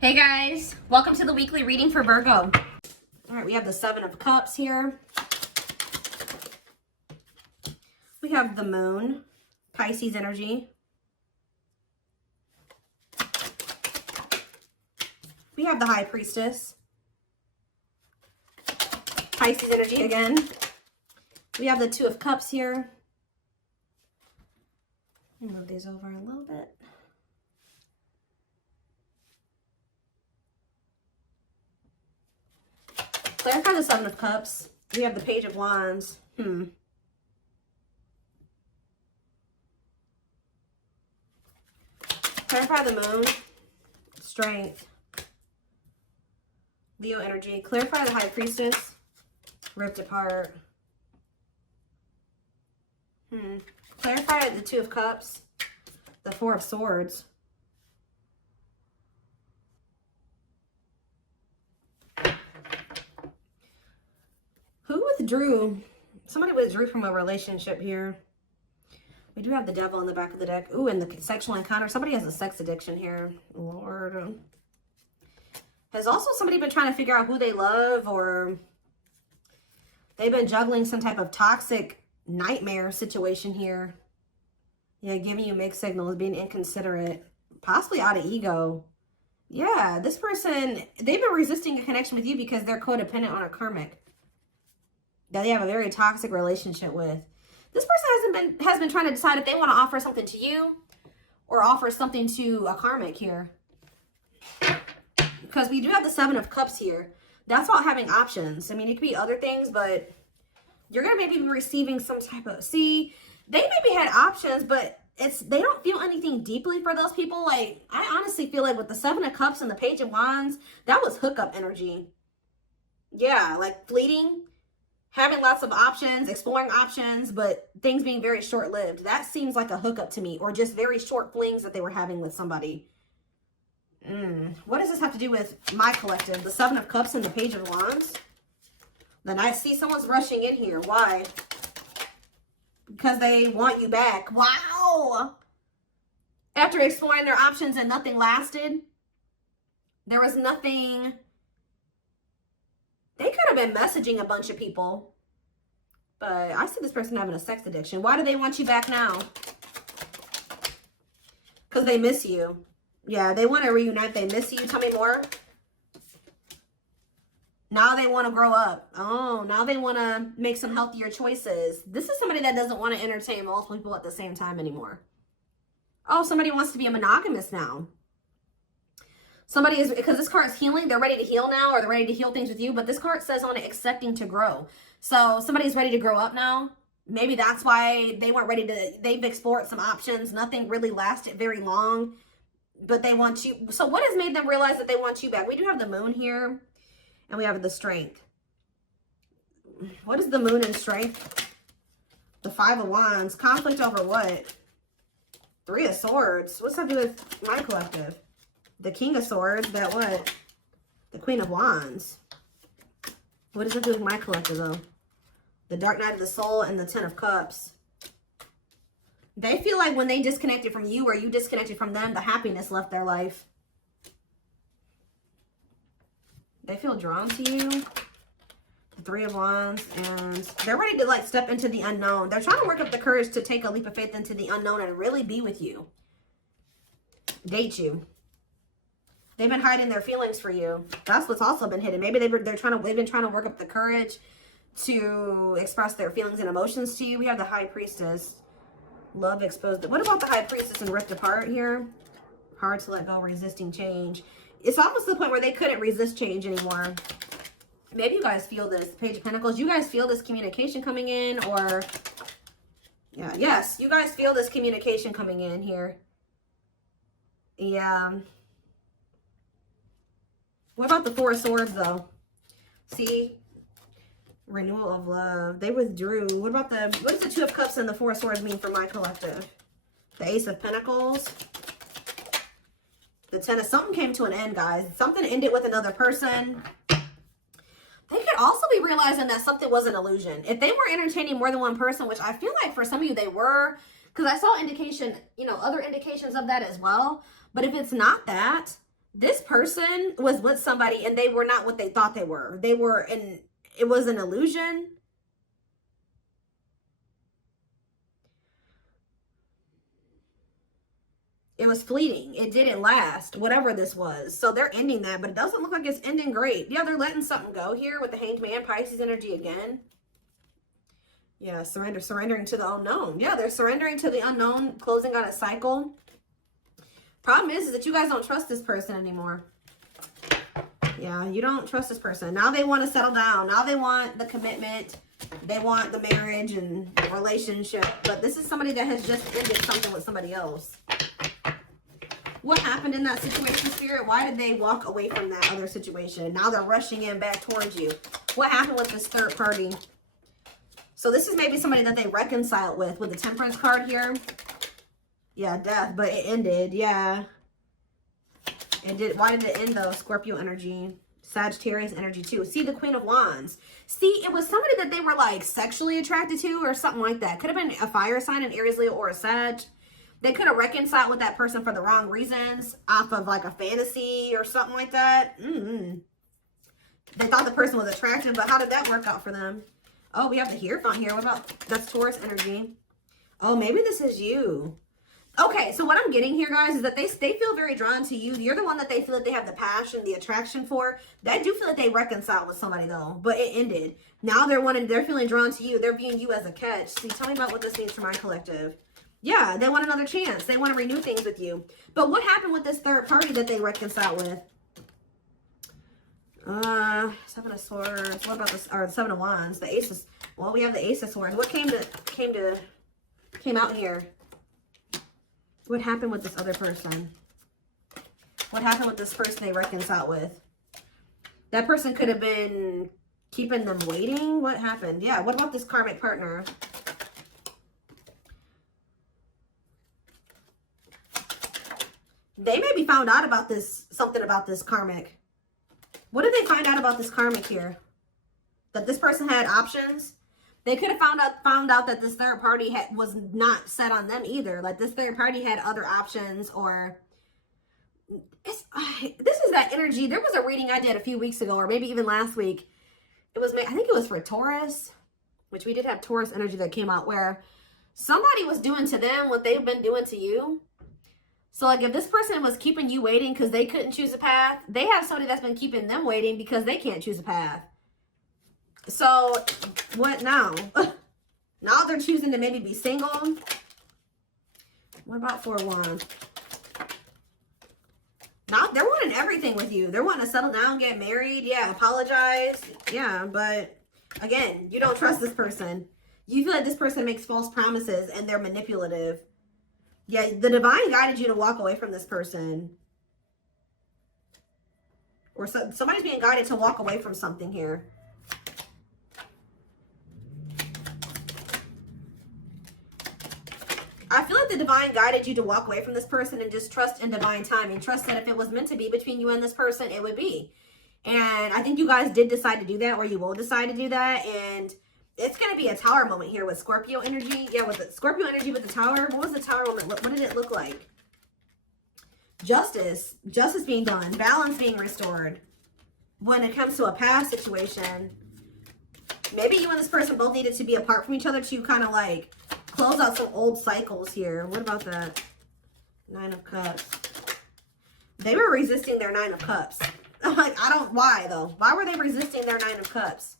Hey guys, welcome to the weekly reading for Virgo. All right, we have the Seven of Cups here. We have the Moon, Pisces energy. We have the High Priestess, Pisces energy again. We have the Two of Cups here. Let me move these over a little bit. Clarify the Seven of Cups. We have the Page of Wands. Clarify the Moon. Strength. Leo energy. Clarify the High Priestess. Ripped apart. Clarify the Two of Cups. The Four of Swords. Who withdrew? Somebody withdrew from a relationship here. We do have the Devil in the back of the deck. Ooh, and the sexual encounter. Somebody has a sex addiction here. Lord. Has also somebody been trying to figure out who they love, or they've been juggling some type of toxic nightmare situation here. Yeah, giving you mixed signals, being inconsiderate, possibly out of ego. Yeah, this person, they've been resisting a connection with you because they're codependent on a karmic that they have a very toxic relationship with. This person has been trying to decide if they want to offer something to you or offer something to a karmic here. Because we do have the Seven of Cups here. That's about having options. I mean, it could be other things, but you're going to maybe be receiving some type of... See, they maybe had options, but they don't feel anything deeply for those people. Like, I honestly feel like with the Seven of Cups and the Page of Wands, that was hookup energy. Yeah, like fleeting. Having lots of options, exploring options, but things being very short-lived. That seems like a hookup to me, or just very short flings that they were having with somebody. What does this have to do with my collective? The Seven of Cups and the Page of Wands? Then I see someone's rushing in here. Why? Because they want you back. Wow! After exploring their options and nothing lasted, there was nothing... They could have been messaging a bunch of people. But I see this person having a sex addiction. Why do they want you back now? Because they miss you. Yeah, they want to reunite. They miss you. Tell me more. Now they want to grow up. Oh, now they want to make some healthier choices. This is somebody that doesn't want to entertain multiple people at the same time anymore. Oh, somebody wants to be a monogamous now. Somebody is, because this card is healing, they're ready to heal now, or they're ready to heal things with you, but this card says on it, accepting to grow. So somebody's ready to grow up now. Maybe that's why they weren't ready to, they've explored some options. Nothing really lasted very long, but they want you. So what has made them realize that they want you back? We do have the Moon here, and we have the Strength. What is the Moon and Strength? The Five of Wands. Conflict over what? Three of Swords. What's that do with my collective? The King of Swords, that what? The Queen of Wands. What does it do with my collective, though? The Dark Night of the Soul and the Ten of Cups. They feel like when they disconnected from you or you disconnected from them, the happiness left their life. They feel drawn to you. The Three of Wands. And they're ready to, like, step into the unknown. They're trying to work up the courage to take a leap of faith into the unknown and really be with you. Date you. They've been hiding their feelings for you. That's what's also been hidden. Maybe they've been trying to work up the courage to express their feelings and emotions to you. We have the High Priestess. Love exposed. What about the High Priestess and ripped apart here? Hard to let go, resisting change. It's almost to the point where they couldn't resist change anymore. Maybe you guys feel this. Page of Pentacles. You guys feel this communication coming in, or... Yeah, yes. You guys feel this communication coming in here. Yeah. What about the Four of Swords, though? See? Renewal of love. They withdrew. What about what does the Two of Cups and the Four of Swords mean for my collective? The Ace of Pentacles. The Ten of... Something came to an end, guys. Something ended with another person. They could also be realizing that something was an illusion. If they were entertaining more than one person, which I feel like for some of you they were, because I saw indication, other indications of that as well. But if it's not that, This person was with somebody and they were not what they thought they were. They were in, it was an illusion. It was fleeting. It didn't last, whatever this was. So they're ending that, but it doesn't look like it's ending great. Yeah, they're letting something go here with the Hanged Man, Pisces energy again. Yeah, surrendering to the unknown. Yeah, they're surrendering to the unknown, closing out a cycle. Problem is that you guys don't trust this person anymore. Yeah, you don't trust this person. Now they want to settle down. Now they want the commitment. They want the marriage and the relationship. But this is somebody that has just ended something with somebody else. What happened in that situation, Spirit? Why did they walk away from that other situation? Now they're rushing in back towards you. What happened with this third party? So this is maybe somebody that they reconciled with the Temperance card here. Yeah, death, but it ended. Yeah. It did. Why did it end though? Scorpio energy. Sagittarius energy too. See, the Queen of Wands. See, it was somebody that they were like sexually attracted to or something like that. Could have been a fire sign, an Aries, Leo, or a Sag. They could have reconciled with that person for the wrong reasons off of like a fantasy or something like that. They thought the person was attractive, but how did that work out for them? Oh, we have the Hierophant here. What about, that's Taurus energy. Oh, maybe this is you. Okay, so what I'm getting here, guys, is that they feel very drawn to you. You're the one that they feel that they have the passion, the attraction for. They do feel that they reconciled with somebody, though, but it ended. Now they're feeling drawn to you. They're viewing you as a catch. See, tell me about what this means for my collective. Yeah, they want another chance. They want to renew things with you. But what happened with this third party that they reconciled with? Seven of Swords. What about this? Or Seven of Wands. The Aces. Well, we have the Ace of Swords. What came out here? What happened with this other person? What happened with this person they reconciled with? That person could have been keeping them waiting. What happened? Yeah, what about this karmic partner? They maybe found out about this, something about this karmic. What did they find out about this karmic here? That this person had options? They could have found out that this third party was not set on them either. Like this third party had other options, or this is that energy. There was a reading I did a few weeks ago, or maybe even last week. It was, I think it was for Taurus, which we did have Taurus energy that came out, where somebody was doing to them what they've been doing to you. So like if this person was keeping you waiting because they couldn't choose a path, they have somebody that's been keeping them waiting because they can't choose a path. So what now? Now they're choosing to maybe be single. What about Four of Wands? Now they're wanting everything with you. They're wanting to settle down, get married. Yeah, apologize. Yeah, but again, you don't trust this person. You feel like this person makes false promises and they're manipulative. Yeah, the divine guided you to walk away from this person. Or somebody's being guided to walk away from something here. I feel like the divine guided you to walk away from this person and just trust in divine timing. Trust that if it was meant to be between you and this person, it would be. And I think you guys did decide to do that, or you will decide to do that. And it's going to be a tower moment here with Scorpio energy. Yeah, with the Scorpio energy with the tower. What was the tower moment? What did it look like? Justice. Justice being done. Balance being restored. When it comes to a past situation, maybe you and this person both needed to be apart from each other to kind of like close out some old cycles here. What about that? Nine of Cups. They were resisting their Nine of Cups. Like, why though? Why were they resisting their Nine of Cups?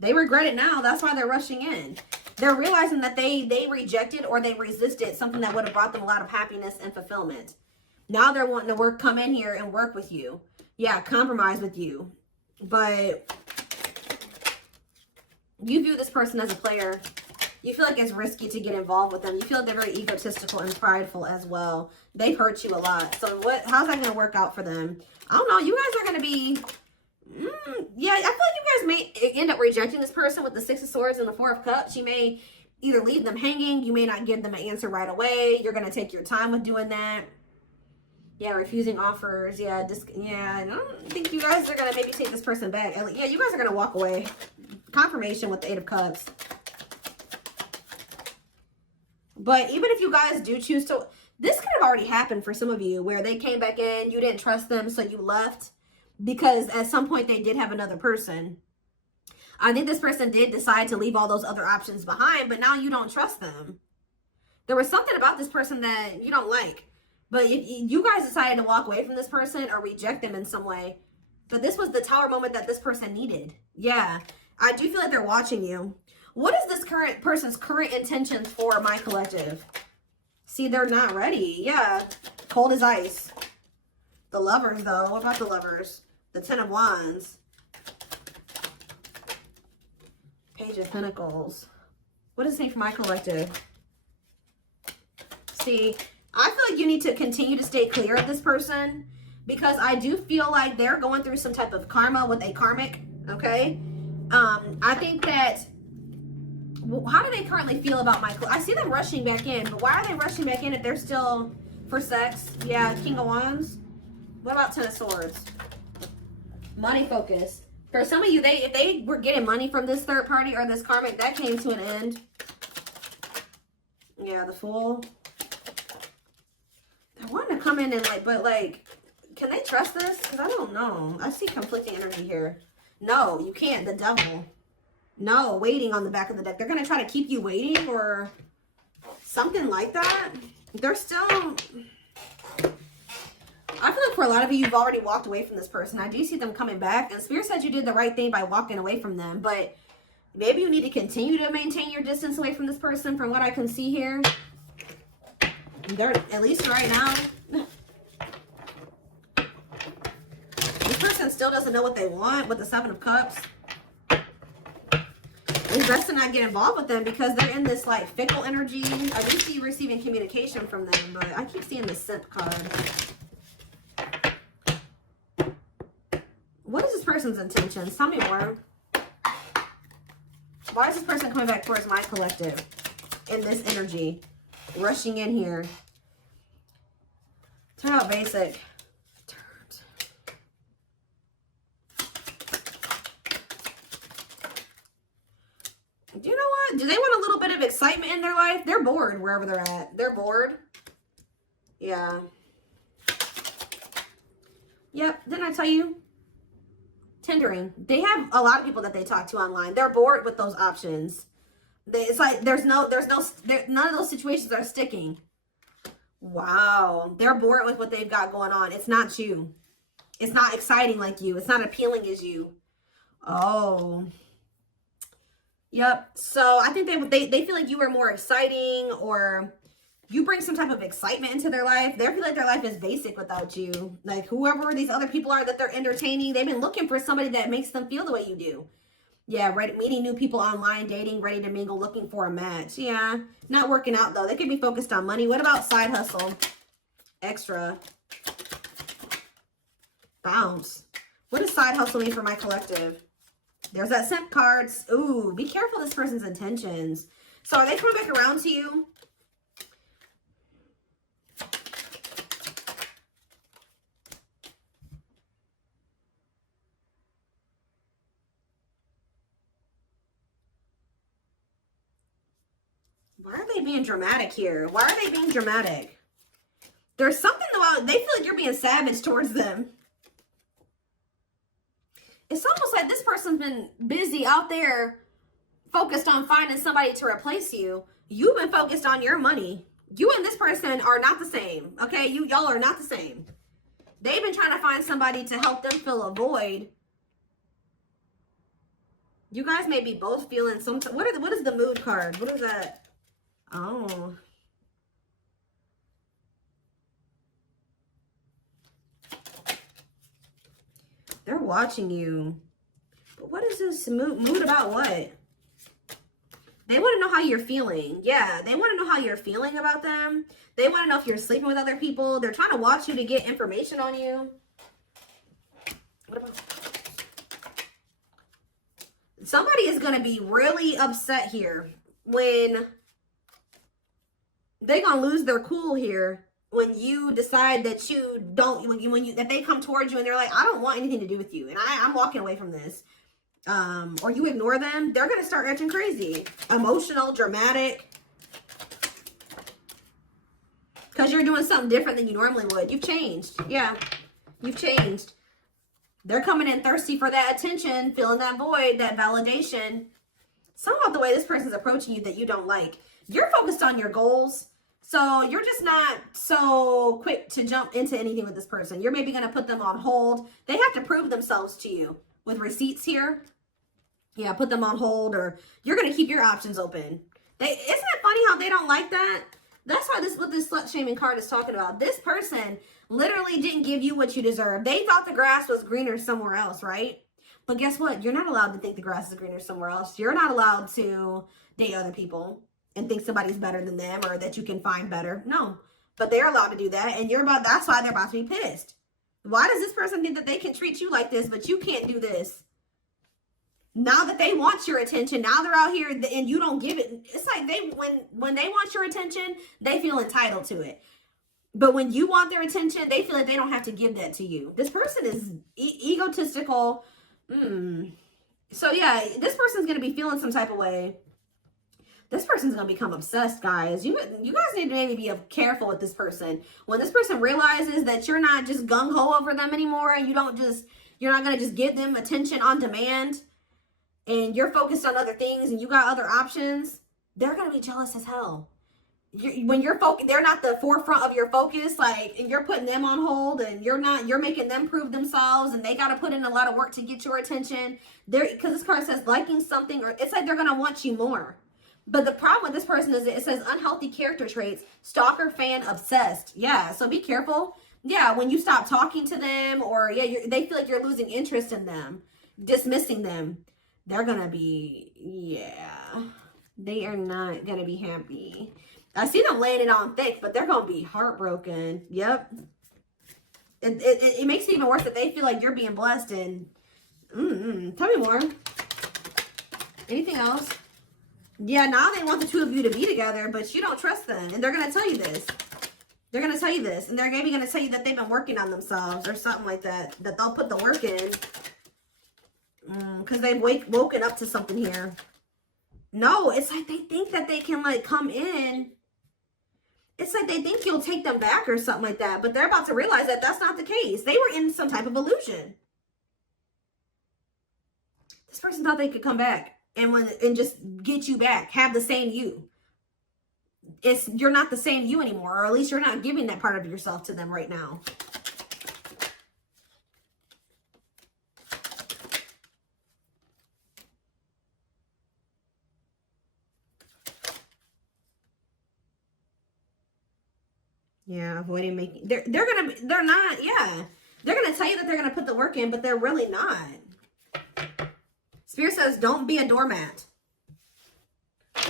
They regret it now. That's why they're rushing in. They're realizing that they rejected or they resisted something that would have brought them a lot of happiness and fulfillment. Now they're wanting to come in here and work with you. Yeah, compromise with you. But you view this person as a player. You feel like it's risky to get involved with them. You feel like they're very egotistical and prideful as well. They've hurt you a lot. So how's that going to work out for them? I don't know. You guys are going to be... yeah, I feel like you guys may end up rejecting this person with the Six of Swords and the Four of Cups. You may either leave them hanging. You may not give them an answer right away. You're going to take your time with doing that. Yeah, refusing offers. Yeah, I don't think you guys are going to maybe take this person back. Yeah, you guys are going to walk away. Confirmation with the Eight of Cups. But even if you guys do choose to... This could have already happened for some of you where they came back in, you didn't trust them, so you left because at some point they did have another person. I think this person did decide to leave all those other options behind, but now you don't trust them. There was something about this person that you don't like. But if you guys decided to walk away from this person or reject them in some way, but this was the Tower moment that this person needed. Yeah, I do feel like they're watching you. What is this current person's current intentions for my collective? See, they're not ready. Yeah, cold as ice. The Lovers, though. What about the Lovers? The Ten of Wands. Page of Pentacles. What does it say for my collective? See, I feel like you need to continue to stay clear of this person because I do feel like they're going through some type of karma with a karmic, okay? I think that, how do they currently feel about my, I see them rushing back in, but why are they rushing back in if they're still for sex? Yeah, King of Wands. What about Ten of Swords? Money focused. For some of you, if they were getting money from this third party or this karmic, that came to an end. Yeah, the Fool. I want to come in and but can they trust this? Because I don't know. I see conflicting energy here. No, you can't. The Devil. No, waiting on the back of the deck. They're going to try to keep you waiting or something like that. They're still... I feel like for a lot of you, you've already walked away from this person. I do see them coming back. And Spirit said you did the right thing by walking away from them. But maybe you need to continue to maintain your distance away from this person from what I can see here. They're, at least right now, this person still doesn't know what they want with the Seven of Cups. It's best to not get involved with them because they're in this like fickle energy. I do see you receiving communication from them, but I keep seeing the Simp card. What is this person's intentions? Tell me more. Why is this person coming back towards my collective in this energy? Rushing in here. Turn out basic. Do you know what? Do they want a little bit of excitement in their life? They're bored wherever they're at. They're bored. Yeah. Yep. Didn't I tell you? Tendering. They have a lot of people that they talk to online. They're bored with those options. It's like none of those situations are sticking. Wow. They're bored with what they've got going on. It's not you. It's not exciting like you. It's not appealing as you. Oh. Yep. So I think they feel like you are more exciting or you bring some type of excitement into their life. They feel like their life is basic without you. Like whoever these other people are that they're entertaining, they've been looking for somebody that makes them feel the way you do. Yeah, right. Meeting new people online, dating, ready to mingle, looking for a match. Yeah, not working out though. They could be focused on money. What about side hustle? Extra. Bounce. What does side hustle mean for my collective? There's that Simp cards. Ooh, be careful this person's intentions. So are they coming back around to you? Why are they being dramatic here? Why are they being dramatic? There's something about, they feel like you're being savage towards them. It's almost like this person's been busy out there focused on finding somebody to replace you. You've been focused on your money. You and this person are not the same. Okay, y'all are not the same. They've been trying to find somebody to help them fill a void. You guys may be both feeling some, what is the mood card? What is that? Oh. They're watching you. But what is this mood about what? They want to know how you're feeling. Yeah, they want to know how you're feeling about them. They want to know if you're sleeping with other people. They're trying to watch you to get information on you. What about... Somebody is going to be really upset here when they're going to lose their cool here when you decide that you don't, that they come towards you and they're like, I don't want anything to do with you. And I'm walking away from this. Or you ignore them, they're going to start acting crazy. Emotional, dramatic. Because you're doing something different than you normally would. You've changed. Yeah, you've changed. They're coming in thirsty for that attention, filling that void, that validation. Something about the way this person's approaching you that you don't like. You're focused on your goals. So you're just not so quick to jump into anything with this person. You're maybe going to put them on hold. They have to prove themselves to you with receipts here. Yeah, put them on hold, or you're going to keep your options open. Isn't it funny how they don't like that? That's why what this slut shaming card is talking about. This person literally didn't give you what you deserve. They thought the grass was greener somewhere else, right? But guess what? You're not allowed to think the grass is greener somewhere else. You're not allowed to date other people and think somebody's better than them or that you can find better. No, but they're allowed to do that. And that's why they're about to be pissed. Why does this person think that they can treat you like this, but you can't do this? Now that they want your attention, now they're out here and you don't give it. It's like when they want your attention, they feel entitled to it. But when you want their attention, they feel like they don't have to give that to you. This person is egotistical. So yeah, this person's going to be feeling some type of way. This person's going to become obsessed, guys. You guys need to maybe be careful with this person. When this person realizes that you're not just gung-ho over them anymore, and you're not going to just give them attention on demand, and you're focused on other things and you got other options, they're going to be jealous as hell. When you're focused, they're not the forefront of your focus, like, and you're putting them on hold, and you're making them prove themselves, and they got to put in a lot of work to get your attention. Because this card says liking something, or it's like they're going to want you more. But the problem with this person is it says unhealthy character traits, stalker, fan, obsessed. Yeah, so be careful. Yeah, when you stop talking to them, or they feel like you're losing interest in them, dismissing them, they're going to be, they are not going to be happy. I see them laying it on thick, but they're going to be heartbroken. Yep. It makes it even worse that they feel like you're being blessed. And tell me more. Anything else? Yeah, now they want the two of you to be together, but you don't trust them. And they're going to tell you this. They're going to tell you this. And they're maybe going to tell you that they've been working on themselves or something like that. That they'll put the work in. Because they've woken up to something here. No, it's like they think that they can, like, come in. It's like they think you'll take them back or something like that. But they're about to realize that that's not the case. They were in some type of illusion. This person thought they could come back and just get you back. Have the same you. You're not the same you anymore. Or at least you're not giving that part of yourself to them right now. Yeah, avoiding making, they're gonna tell you that they're gonna put the work in, but they're really not. Spirit says, don't be a doormat.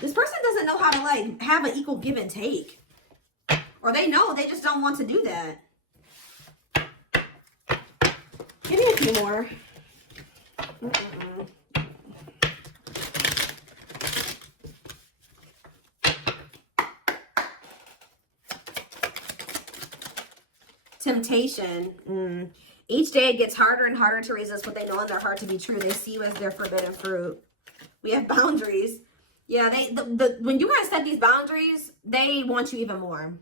This person doesn't know how to, like, have an equal give and take. Or they know, they just don't want to do that. Give me a few more. Temptation. Each day it gets harder and harder to resist what they know in their heart to be true. They see you as their forbidden fruit. We have boundaries. Yeah, when you guys set these boundaries, they want you even more.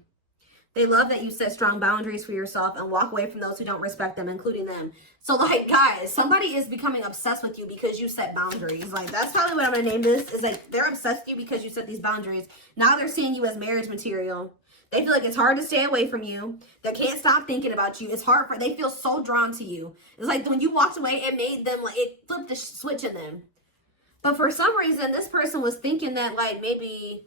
They love that you set strong boundaries for yourself and walk away from those who don't respect them, including them. So, like, guys, somebody is becoming obsessed with you because you set boundaries. Like, that's probably what I'm going to name this. Is like, they're obsessed with you because you set these boundaries. Now they're seeing you as marriage material. They feel like it's hard to stay away from you. They can't stop thinking about you. It's hard they feel so drawn to you. It's like when you walked away, it made them, like, it flipped the switch in them. But for some reason, this person was thinking that, like, maybe,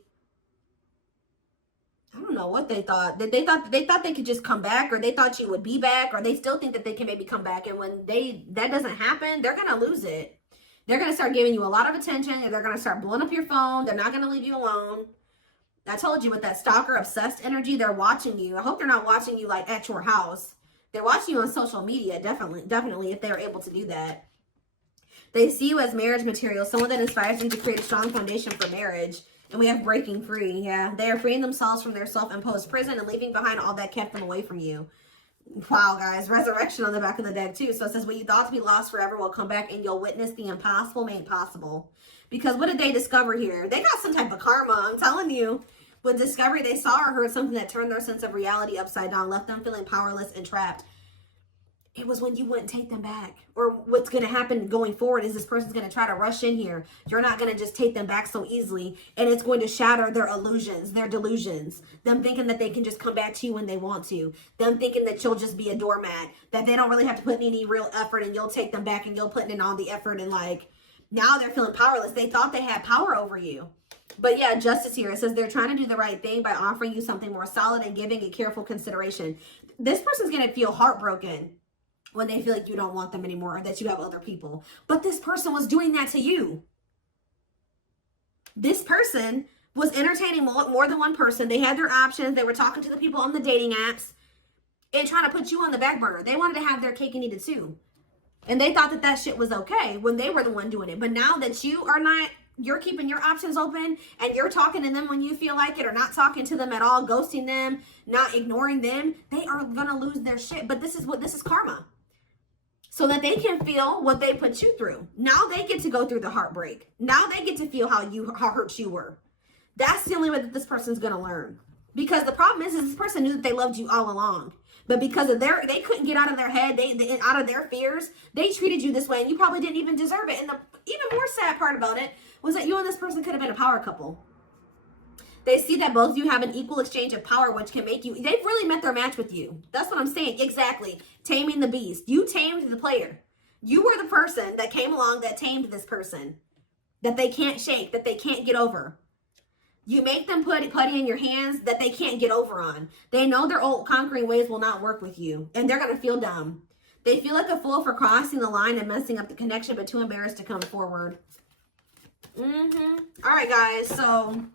I don't know what they thought. They thought they could just come back, or they thought you would be back, or they still think that they can maybe come back. And when that doesn't happen, they're going to lose it. They're going to start giving you a lot of attention, and they're going to start blowing up your phone. They're not going to leave you alone. I told you, with that stalker obsessed energy, they're watching you. I hope they're not watching you, like, at your house. They're watching you on social media, definitely, if they're able to do that. They see you as marriage material, someone that inspires them to create a strong foundation for marriage. And we have breaking free. Yeah, they are freeing themselves from their self-imposed prison and leaving behind all that kept them away from you. Wow, guys. Resurrection on the back of the deck, too. So it says, what you thought to be lost forever will come back, and you'll witness the impossible made possible. Because what did they discover here? They got some type of karma, I'm telling you. With discovery, they saw or heard something that turned their sense of reality upside down, left them feeling powerless and trapped. It was when you wouldn't take them back. Or what's going to happen going forward is this person's going to try to rush in here. You're not going to just take them back so easily. And it's going to shatter their illusions, their delusions. Them thinking that they can just come back to you when they want to. Them thinking that you'll just be a doormat. That they don't really have to put in any real effort and you'll take them back and you'll put in all the effort. And like, now they're feeling powerless. They thought they had power over you. But yeah, justice here. It says they're trying to do the right thing by offering you something more solid and giving it careful consideration. This person's going to feel heartbroken when they feel like you don't want them anymore or that you have other people. But this person was doing that to you. This person was entertaining more than one person. They had their options. They were talking to the people on the dating apps and trying to put you on the back burner. They wanted to have their cake and eat it too. And they thought that that shit was okay when they were the one doing it. But now that you are not, you're keeping your options open and you're talking to them when you feel like it or not talking to them at all, ghosting them, not ignoring them, they are going to lose their shit. But this is karma. So that they can feel what they put you through. Now they get to go through the heartbreak. Now they get to feel how hurt you were. That's the only way that this person's going to learn. Because the problem is this person knew that they loved you all along. But because of they couldn't get out of their head, they out of their fears, they treated you this way and you probably didn't even deserve it. And the even more sad part about it was that you and this person could have been a power couple. They see that both of you have an equal exchange of power, which can make you, they've really met their match with you. That's what I'm saying. Exactly. Taming the beast. You tamed the player. You were the person that came along that tamed this person. That they can't shake, that they can't get over. You make them put putty in your hands that they can't get over on. They know their old conquering ways will not work with you. And they're going to feel dumb. They feel like a fool for crossing the line and messing up the connection, but too embarrassed to come forward. All right, guys. So